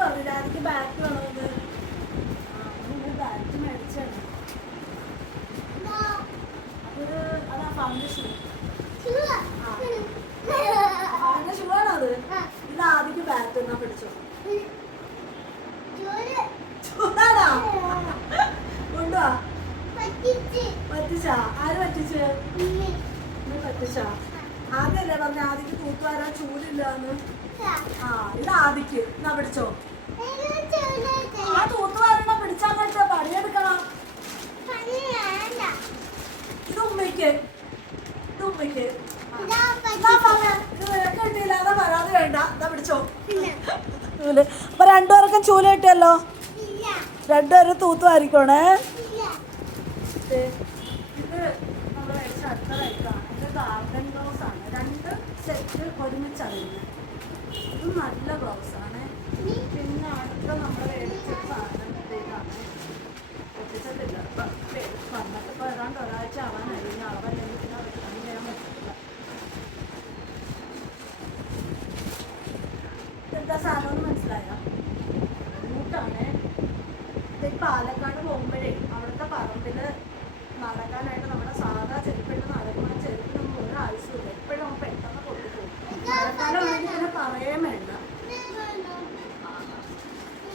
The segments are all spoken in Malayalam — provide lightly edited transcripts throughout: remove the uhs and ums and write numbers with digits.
പറഞ്ഞില്ല ആദ്യം ബാറ്റ് വേണമെന്ന്. ബാറ്റ് മേടിച്ചാണ്. അതൊരു അതാ ഫൗണ്ടേഷൻ. അവന്റെ ഷൂ ആണോ അത്? ഇത് ആദ്യം ബാറ്റ് എന്നാ പിടിച്ചോ. ചൂടാണോ? കൊണ്ടുവാ. പറ്റിച്ചാ? ആര് പറ്റിച്ച്? പറ്റിച്ചാ? ആദ്യല്ലേ പറഞ്ഞ ആദിക്ക് തൂത്തുവാരാൻ ചൂടില്ലാന്ന്. ആ ഇത് ആദിക്ക് എന്നാ പിടിച്ചോ. ആ തൂത്തുവാരണ പിടിച്ചാൽ പറ്റോ? പണിയെടുക്കണം. ഇത് ഉമ്മയ്ക്ക്, ഇത് ഉമ്മയ്ക്ക്. കിട്ടിയില്ല അതാ പരാതി വേണ്ട. എന്താ പിടിച്ചോ. അപ്പൊ രണ്ടുപേർക്കും ചൂല കിട്ടിയല്ലോ. രണ്ടുപേരും തൂത്തുവാരിക്കോണേ. ഇത് നമ്മൾ മേടിച്ച അടുത്ത റൈറ്റാണ്. ഇത് ഗാർഡൻ ഗ്ലൗസ് ആണ്. 2 സെറ്റ് ഒരുമിച്ചറിയുന്നത്. ഇത് നല്ല ഗ്ലൗസ് ആണ്. പിന്നെ അടുത്ത നമ്മൾ മേടിച്ച സാധനം ഇതാണ്. എത്തിച്ചിട്ടില്ല വന്നിട്ട് ഇപ്പോൾ ഏതാണ്ട് ഒരാഴ്ച ആവാനായി. ഇനി അളവല്ലെങ്കിൽ പിന്നെ റിട്ടേൺ ചെയ്യാൻ പറ്റില്ല. എന്താ സാധനം എന്ന് മനസ്സിലായോ? ബൂട്ടാണ്. ഇത് പാലക്കാട് പോകുമ്പോഴേ അവിടുത്തെ പറമ്പിൽ നടക്കാനായിട്ട് നമ്മുടെ സാധാ ചെരുപ്പിട്ട് നടക്കുന്ന ചെരുപ്പിനൊന്നും ഒരു ആവശ്യമില്ല. എപ്പോഴും നമുക്ക് പെട്ടെന്ന് കൊണ്ടുപോകും. മഴക്കാലമാണെങ്കിൽ പിന്നെ പറയാൻ വേണ്ട.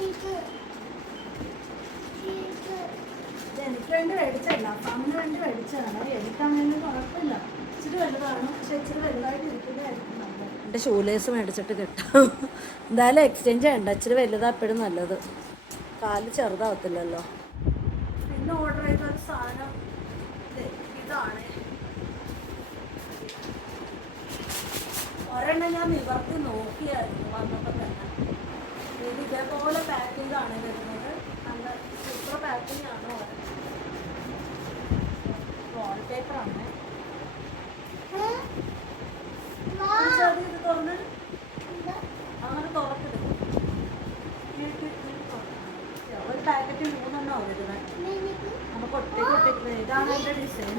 ഇത് എനിക്ക് വേണ്ടി മേടിച്ചല്ല, അപ്പാമിന് വേണ്ടി മേടിച്ചതാണ്. എനിക്കാണെങ്കിൽ കുഴപ്പമില്ല. ഇച്ചിരി വലുതാണ്, പക്ഷെ ഇച്ചിരി വലുതായിട്ട് ഇരിക്കുന്നതായിരിക്കും നല്ലത്. എൻ്റെ ഷൂലേസ് മേടിച്ചിട്ട് കിട്ടാം. എന്തായാലും എക്സ്ചേഞ്ച് ചെയ്യണ്ട. ഇച്ചിരി വലുതാ എപ്പോഴും നല്ലത്. കാല് ചെറുതാവത്തില്ലല്ലോ. പിന്നെ ഓർഡർ ചെയ്തൊരു സാധനം ഇതാണ്. ഒരെണ്ണം ഞാൻ നിവർത്തി നോക്കിയായിരുന്നു വന്നപ്പോൾ തന്നെ. ഇത് ഇതേപോലെ പാക്കിംഗ് ആണ് വരുന്നത്. നല്ല സൂപ്പർ പാക്കിംഗ് ആണ്. വാൾപേപ്പറാണ്. ഇത് തുറന്ന് അങ്ങനെ തുറക്കിടും. ഒരു പാക്കറ്റ് 3 എണ്ണം വരുന്നത്. നമുക്ക് ഒറ്റയ്ക്ക് ഇതാണ് എൻ്റെ ഡിസൈൻ.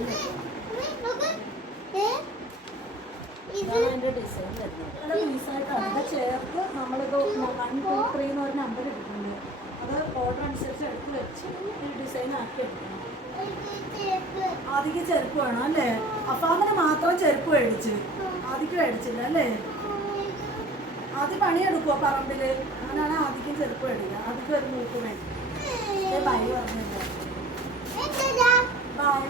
ഇതാണ് എൻ്റെ ഡിസൈൻ വരുന്നത്. നല്ല പീസായിട്ടാണ് ഇത് ചേർത്ത് നമ്മളിത് 1 2 3 എന്ന് ഒരു നമ്പർ എടുക്കുന്നത്. അത് ഓർഡർ അനുസരിച്ച് എടുത്ത് വെച്ച് ഈ ഡിസൈൻ ആക്കി എടുക്കണം. ആദ്യക്ക് ചെരുപ്പ് വേണം അല്ലേ? അഫാമിന് മാത്രം ചെരുപ്പ് മേടിച്ച് ആദ്യക്ക് മേടിച്ചില്ല അല്ലേ? ആദ്യം പണിയെടുക്കുമോ പറമ്പില്? അങ്ങനെയാണ് ആദ്യം ചെരുപ്പ് മേടിക്കുക. ആദ്യക്ക് ഒരു മൂക്ക് മേടിക്കും. ബൈ പറഞ്ഞില്ല. ബൈ.